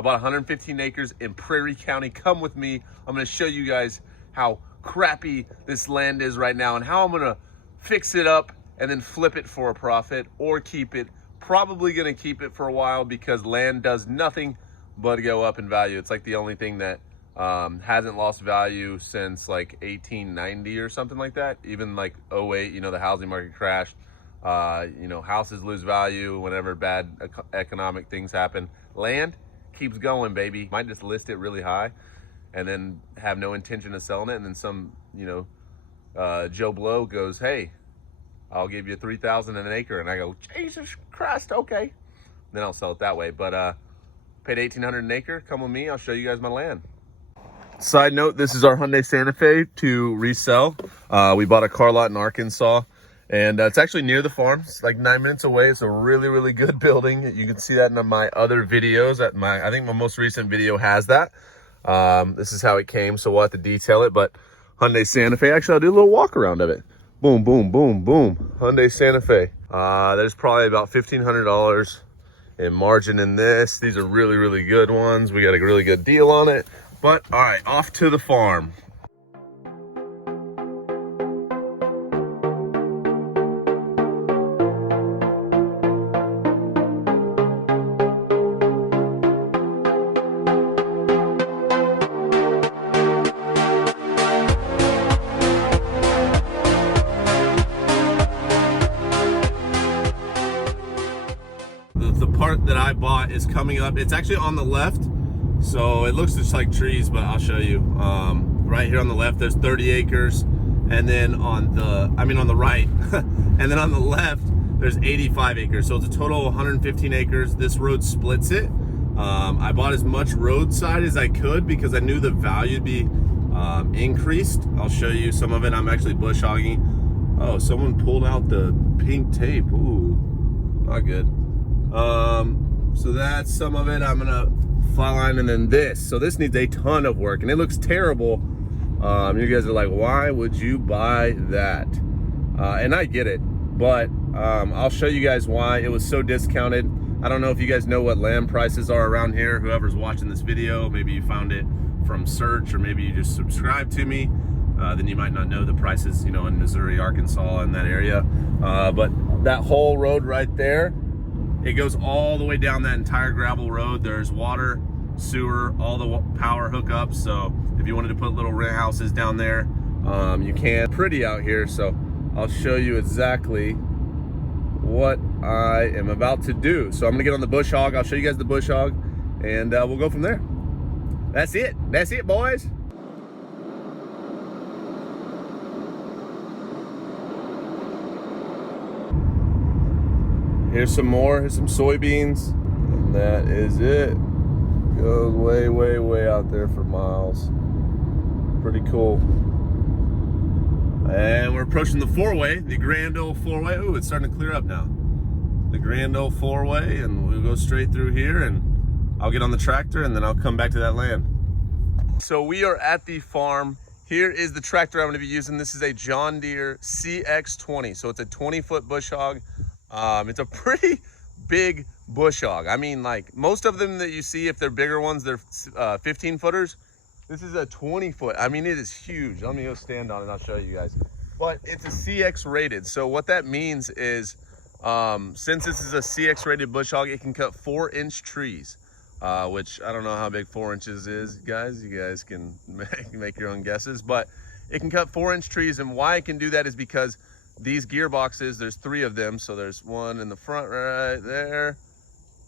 About 115 acres in Prairie County. Come with me. I'm gonna show you guys how crappy this land is right now and how I'm gonna fix it up and then flip it for a profit or keep it. Probably gonna keep it for a while because land does nothing but go up in value. It's like the only thing that hasn't lost value since like 1890 or something like that. Even like 08, you know, the housing market crashed. You know, houses lose value whenever bad economic things happen. Land keeps going, baby. Might just list it really high and then have no intention of selling it, and then some, you know, Joe Blow goes, hey, I'll give you 3,000 an acre, and I go, Jesus Christ, okay. Then I'll sell it that way. But paid 1,800 an acre. Come with me, I'll show you guys my land. Side note, this is our Hyundai Santa Fe to resell. We bought a car lot in Arkansas, and it's actually near the farm. It's like 9 minutes away. It's a really, really good building. You can see that in my other videos. I think my most recent video has that. This is how it came, so we'll have to detail it. But Hyundai Santa Fe, actually, I'll do a little walk around of it. Boom, boom, boom, boom. Hyundai Santa Fe. There's probably about $1,500 in margin in this. These are really, really good ones. We got a really good deal on it. But all right, off to the farm. The part that I bought is coming up. It's actually on the left, so it looks just like trees, but I'll show you. Right here on the left, there's 30 acres, and then on the right, and then on the left, there's 85 acres. So it's a total of 115 acres. This road splits it. I bought as much roadside as I could because I knew the value would be increased. I'll show you some of it. I'm actually bush hogging. Oh, someone pulled out the pink tape. Ooh, not good. So that's some of it. I'm gonna fly line, and then this. So this needs a ton of work, and it looks terrible. You guys are like, why would you buy that? And I get it, but I'll show you guys why it was so discounted. I don't know if you guys know what land prices are around here. Whoever's watching this video, maybe you found it from search, or maybe you just subscribed to me. Then you might not know the prices, you know, in Missouri, Arkansas, in that area. But that whole road right there, it goes all the way down that entire gravel road. There's water, sewer, all the power hookups. So if you wanted to put little rent houses down there, you can. Pretty out here. So I'll show you exactly what I am about to do. So I'm gonna get on the bush hog. I'll show you guys the bush hog, and we'll go from there. That's it. That's it, boys. Here's some more. Here's some soybeans. And that is it. Goes way, way, way out there for miles. Pretty cool. And we're approaching the four-way, the grand old four-way. Ooh, it's starting to clear up now. The grand old four-way, and we'll go straight through here, and I'll get on the tractor, and then I'll come back to that land. So we are at the farm. Here is the tractor I'm gonna be using. This is a John Deere CX20. So it's a 20-foot bush hog. It's a pretty big bush hog. I mean, like most of them that you see, if they're bigger ones, they're 15 footers. This is a 20 foot. I mean, it is huge. Let me go stand on it. I'll show you guys. But it's a CX rated. So what that means is, since this is a CX rated bush hog, it can cut 4-inch trees, which I don't know how big 4 inches is, guys. You guys can make your own guesses, but it can cut 4-inch trees. And why it can do that is because these gearboxes, there's 3 of them. So there's one in the front right there,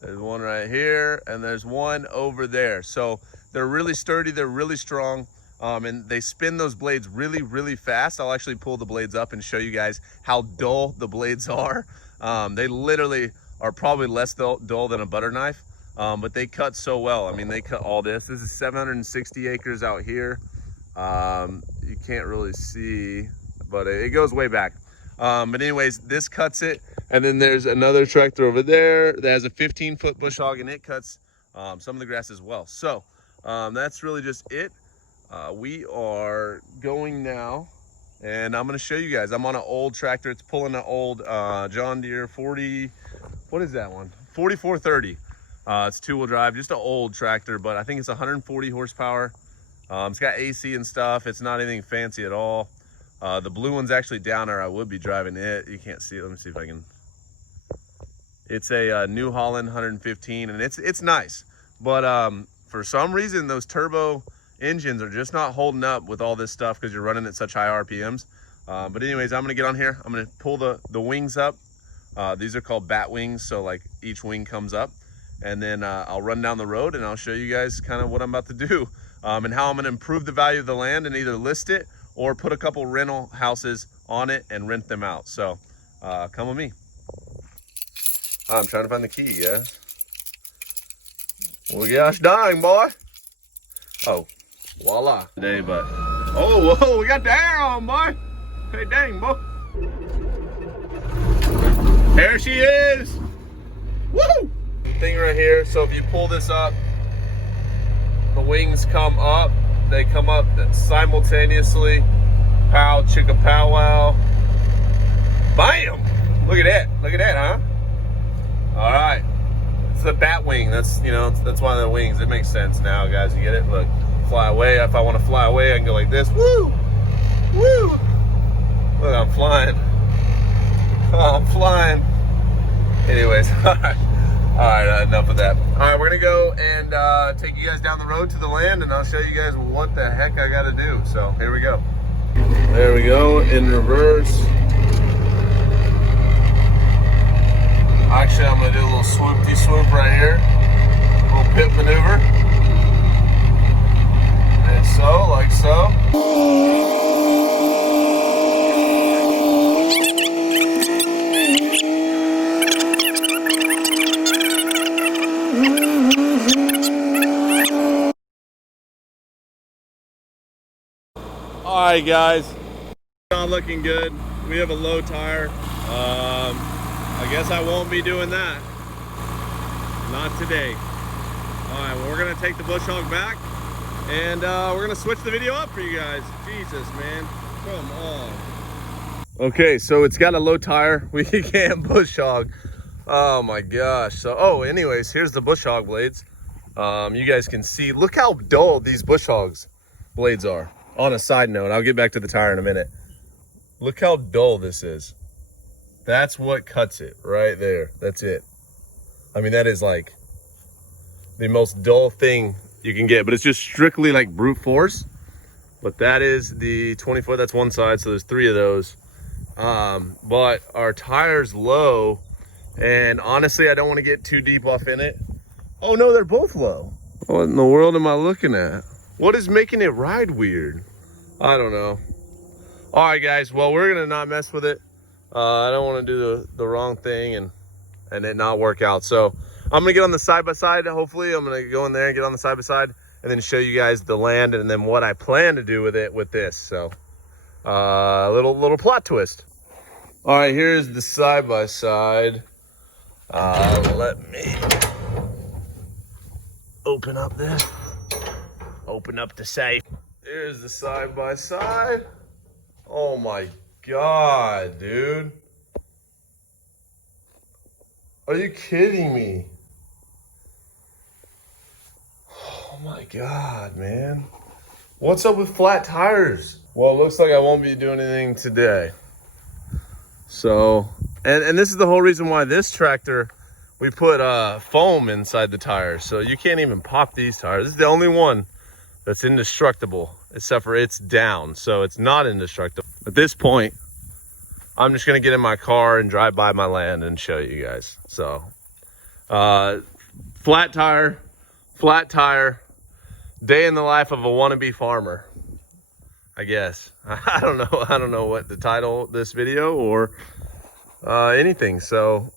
there's one right here, and there's one over there. So they're really sturdy, they're really strong, and they spin those blades really, really fast. I'll actually pull the blades up and show you guys how dull the blades are. They literally are probably less dull than a butter knife, but they cut so well. I mean, they cut all this. This is 760 acres out here. You can't really see, but it goes way back. But anyways, this cuts it. And then there's another tractor over there that has a 15-foot bush hog, and it cuts some of the grass as well. So that's really just it. We are going now, and I'm going to show you guys. I'm on an old tractor. It's pulling an old John Deere 40, what is that one? 4430. It's 2-wheel drive, just an old tractor, but I think it's 140 horsepower. It's got AC and stuff. It's not anything fancy at all. The blue one's actually down there. I would be driving it. You can't see it. Let me see if I can. It's a New Holland 115, and it's nice. But for some reason, those turbo engines are just not holding up with all this stuff because you're running at such high RPMs. But anyways, I'm gonna get on here. I'm gonna pull the wings up. These are called bat wings, so like each wing comes up, and then I'll run down the road and I'll show you guys kind of what I'm about to do, and how I'm gonna improve the value of the land and either list it or put a couple rental houses on it and rent them out. So come with me. I'm trying to find the key, guys. Well, gosh dang, boy. Oh, voila. Today, but oh, whoa, we got the air on, boy. Hey, dang, boy. There she is. Woo! Thing right here. So if you pull this up, the wings come up. They come up simultaneously. Pow, chicka pow wow. Bam! Look at that. Look at that, huh? All right. It's the bat wing. That's, you know, that's one of the wings. It makes sense now, guys. You get it? Look, fly away. If I want to fly away, I can go like this. Woo! Woo! Look, I'm flying. Oh, I'm flying. Anyways, all right, enough of that. All right, we're gonna go and take you guys down the road to the land, and I'll show you guys what the heck I gotta do. So here we go. There we go, in reverse. Actually, I'm gonna do a little swoopty swoop right here. A little pit maneuver. And so, like so. All right, guys, not looking good. We have a low tire. I guess I won't be doing that. Not today. All right, well, we're gonna take the bush hog back, and we're gonna switch the video up for you guys. Jesus, man, come on. Okay, so it's got a low tire. We can't bush hog. Oh my gosh. So, oh, anyways, here's the bush hog blades. You guys can see, look how dull these bush hogs blades are. On a side note, I'll get back to the tire in a minute. Look how dull this is. That's what cuts it right there. That's it. I mean, that is like the most dull thing you can get, but it's just strictly like brute force. But that is the 24, that's one side, so there's 3 of those. But our tire's low, and honestly, I don't want to get too deep off in it. Oh no, they're both low. What in the world am I looking at? What is making it ride weird? I don't know. All right, guys. Well, we're gonna not mess with it. I don't want to do the wrong thing and it not work out. So I'm gonna get on the side by side. Hopefully, I'm gonna go in there and get on the side by side, and then show you guys the land and then what I plan to do with it with this. So a little plot twist. All right, here's the side by side. Let me open up this. Open up the safe. Here's the side by side. Oh my God, dude. Are you kidding me? Oh my God, man. What's up with flat tires? Well, it looks like I won't be doing anything today. So, and this is the whole reason why this tractor, we put foam inside the tires. So you can't even pop these tires. This is the only one that's indestructible, except for it's down, so it's not indestructible. At this point, I'm just gonna get in my car and drive by my land and show you guys. So, flat tire, day in the life of a wannabe farmer, I guess. I don't know what to title this video or anything. So,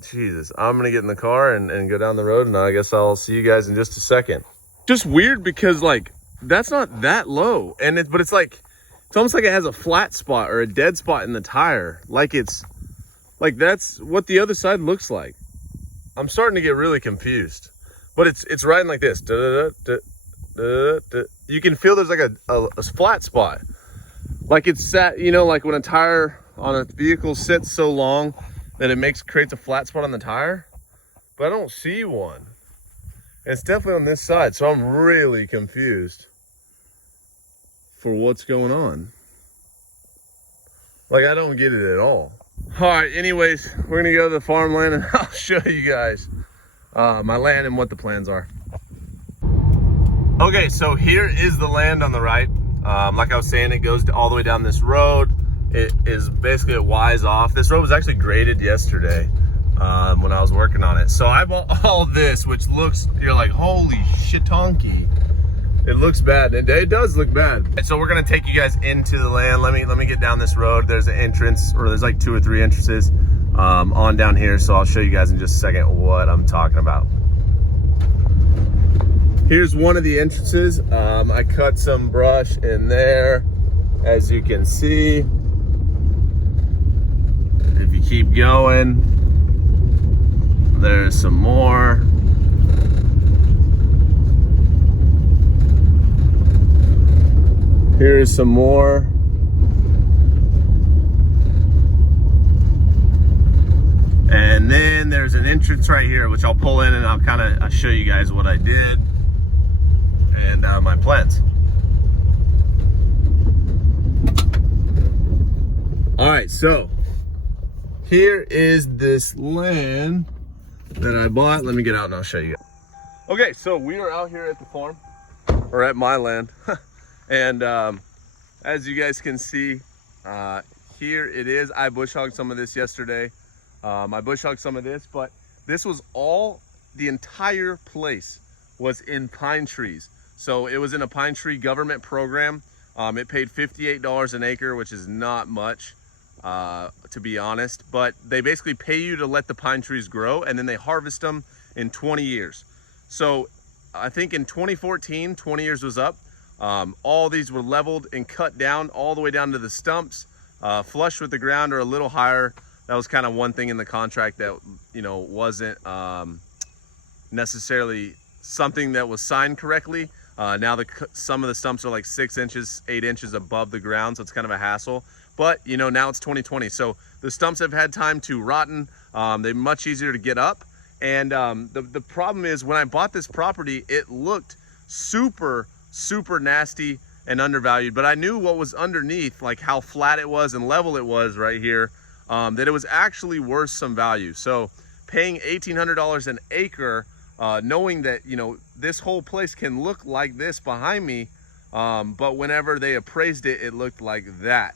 Jesus, I'm gonna get in the car and go down the road, and I guess I'll see you guys in just a second. Just weird because like that's not that low, and but it's like it's almost like it has a flat spot or a dead spot in the tire, like it's like that's what the other side looks like. I'm starting to get really confused, but it's riding like this. You can feel there's like a flat spot, like it's sat, you know, like when a tire on a vehicle sits so long that it creates a flat spot on the tire. but I don't see one. And it's definitely on this side, so I'm really confused for what's going on. Like, I don't get it at all. All right, anyways, we're gonna go to the farmland and I'll show you guys my land and what the plans are. Okay, so here is the land on the right. Like I was saying, it goes all the way down this road. It is basically a wise off. This road was actually graded yesterday when I was working on it. So I bought all this, which looks, you're like, holy shitonky. It looks bad. It does look bad. So we're gonna take you guys into the land. Let me get down this road. There's an entrance, or there's like 2 or 3 entrances on down here. So I'll show you guys in just a second what I'm talking about. Here's one of the entrances. I cut some brush in there, as you can see. If you keep going, there's some more. Here's some more. And then there's an entrance right here, which I'll pull in and I'll show you guys what I did and my plans. All right, so here is this land that I bought. Let me get out and I'll show you. Okay, so we are out here at the farm, or at my land. And as you guys can see, here it is. I bush hogged some of this yesterday. I bush hogged some of this, but this was all, the entire place was in pine trees. So it was in a pine tree government program. It paid $58 an acre, which is not much, to be honest. But they basically pay you to let the pine trees grow, and then they harvest them in 20 years. So I think in 2014, 20 years was up. All these were leveled and cut down all the way down to the stumps, flush with the ground or a little higher. That was kind of one thing in the contract that, you know, wasn't necessarily something that was signed correctly. Now some of the stumps are like 6 inches, 8 inches above the ground, so it's kind of a hassle. But, you know, now it's 2020, so the stumps have had time to rotten. They're much easier to get up. And the problem is, when I bought this property, it looked super nasty and undervalued, but I knew what was underneath, like how flat it was and level it was right here, that it was actually worth some value. So paying $1,800 an acre, knowing that, you know, this whole place can look like this behind me, but whenever they appraised it, it looked like that.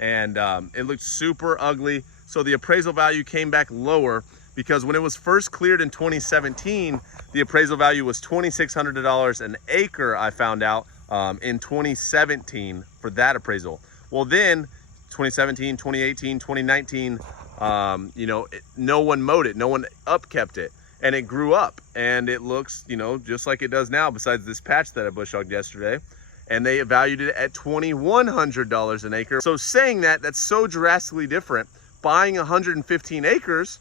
And it looked super ugly. So the appraisal value came back lower, because when it was first cleared in 2017, the appraisal value was $2,600 an acre, I found out, in 2017 for that appraisal. Well, then 2017, 2018, 2019, you know, no one mowed it, no one upkept it, and it grew up, and it looks, you know, just like it does now, besides this patch that I bush hogged yesterday. And they valued it at $2,100 an acre. So saying that, that's so drastically different. Buying 115 acres,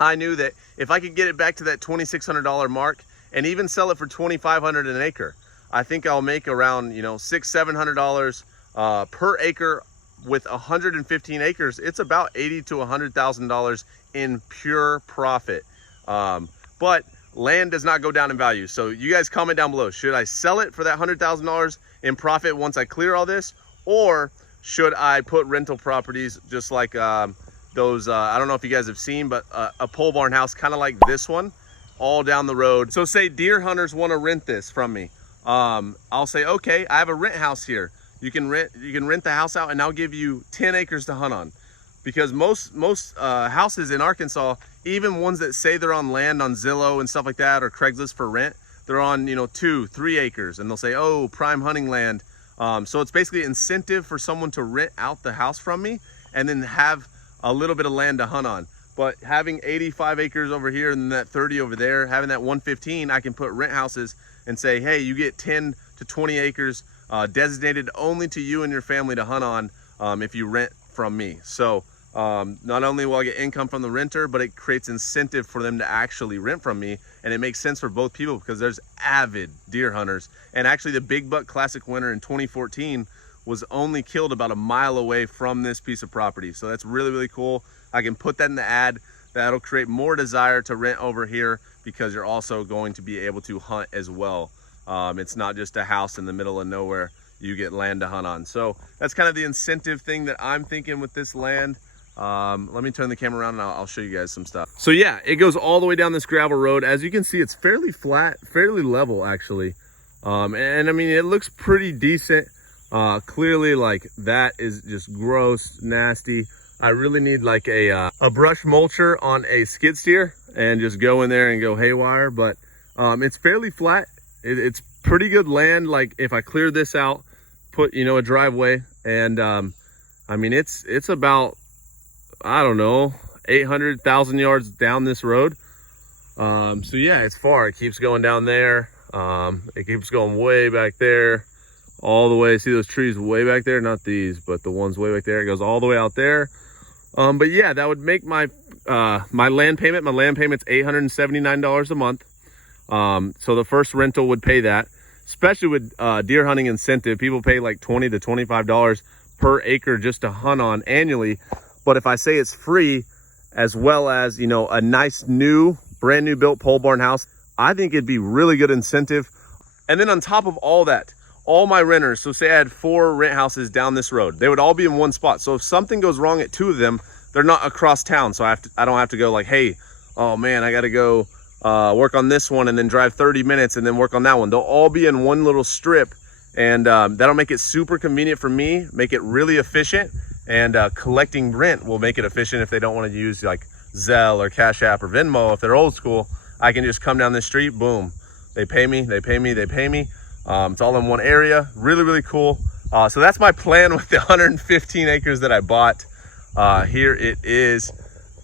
I knew that if I could get it back to that $2,600 mark and even sell it for $2,500 an acre, I think I'll make around, you know, $600-700 per acre. With 115 acres, it's about $80,000 to $100,000 in pure profit. But land does not go down in value. So you guys comment down below, should I sell it for that $100,000 in profit once I clear all this, or should I put rental properties just like those, I don't know if you guys have seen, but a pole barn house kind of like this one, all down the road. So say deer hunters want to rent this from me. I'll say, okay, I have a rent house here. You can rent the house out, and I'll give you 10 acres to hunt on. Because most houses in Arkansas, even ones that say they're on land on Zillow and stuff like that, or Craigslist for rent, they're on, you know, 2-3 acres, and they'll say, oh, prime hunting land. So it's basically incentive for someone to rent out the house from me and then have a little bit of land to hunt on. But having 85 acres over here and then that 30 over there, having that 115, I can put rent houses and say, hey, you get 10 to 20 acres designated only to you and your family to hunt on if you rent from me. So not only will I get income from the renter, but it creates incentive for them to actually rent from me. And it makes sense for both people, because there's avid deer hunters. And actually the big buck classic winner in 2014 was only killed about a mile away from this piece of property. So that's really, really cool. I can put that in the ad. that'll create more desire to rent over here because you're also going to be able to hunt as well. It's not just a house in the middle of nowhere. You get land to hunt on. So that's kind of the incentive thing that I'm thinking with this land. Let me turn the camera around and I'll show you guys some stuff. So yeah, it goes all the way down this gravel road. As you can see, it's fairly flat, fairly level actually. And I mean, it looks pretty decent. Clearly like that is just gross, nasty. I really need like a brush mulcher on a skid steer and just go in there and go haywire. But it's fairly flat. It's pretty good land. Like if I clear this out, put, you know, a driveway, and I mean, it's about, I don't know, 800,000 yards down this road. So yeah, it's far. It keeps going down there. It keeps going way back there, all the way. See those trees way back there? Not these, but the ones way back there. It goes all the way out there. But yeah, that would make my my land payment. My land payment's $879 a month. So the first rental would pay that, especially with deer hunting incentive. People pay like $20 to $25 per acre just to hunt on annually. But if I say it's free, as well as, you know, a nice brand new built pole barn house, I think it'd be really good incentive. And then on top of all that, all my renters, so say I had 4 rent houses down this road, they would all be in one spot. So if something goes wrong at 2 of them, they're not across town. So I don't have to go like, hey, oh man, I got to go work on this one and then drive 30 minutes and then work on that one. They'll all be in one little strip, and that'll make it super convenient for me, make it really efficient, and collecting rent will make it efficient. If they don't want to use like Zelle or Cash App or Venmo, if they're old school, I can just come down the street, boom, they pay me, they pay me, they pay me. It's all in one area. Really, really cool. So that's my plan with the 115 acres that I bought. Here it is.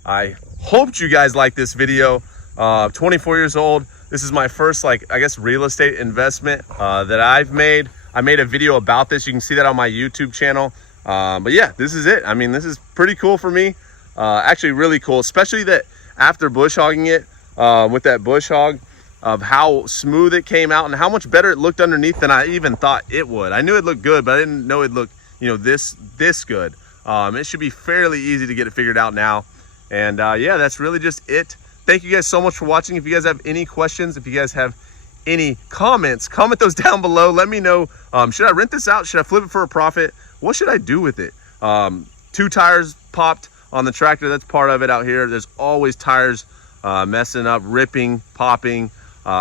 I hoped you guys like this video. 24 years old. This is my first, like, I guess, real estate investment that I've made. I made a video about this. You can see that on my YouTube channel. But yeah, this is it. I mean, this is pretty cool for me. Actually really cool, especially that after bush hogging it with that bush hog, of how smooth it came out and how much better it looked underneath than I even thought it would. I knew it looked good, but I didn't know it looked, you know, this good. It should be fairly easy to get it figured out now. And yeah, that's really just it. Thank you guys so much for watching. If you guys have any questions, if you guys have any comments, comment those down below. Let me know. Should I rent this out? Should I flip it for a profit? What should I do with it? 2 tires popped on the tractor. That's part of it out here. There's always tires messing up, ripping, popping.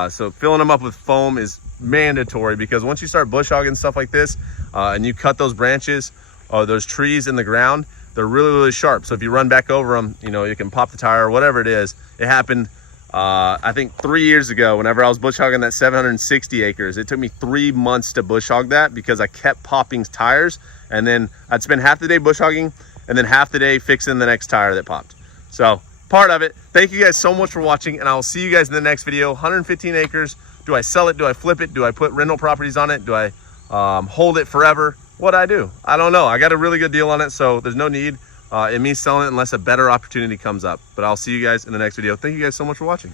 So filling them up with foam is mandatory, because once you start bush hogging stuff like this and you cut those branches or those trees in the ground, they're really, really sharp. So if you run back over them, you know, you can pop the tire or whatever it is. It happened, I think 3 years ago, whenever I was bush hogging that 760 acres. It took me 3 months to bush hog that because I kept popping tires, and then I'd spend half the day bush hogging and then half the day fixing the next tire that popped. So part of it. Thank you guys so much for watching, and I will see you guys in the next video. 115 acres. Do I sell it? Do I flip it? Do I put rental properties on it? Do I hold it forever? What I do, I don't know. I got a really good deal on it, so there's no need in me selling it unless a better opportunity comes up. But I'll see you guys in the next video. Thank you guys so much for watching.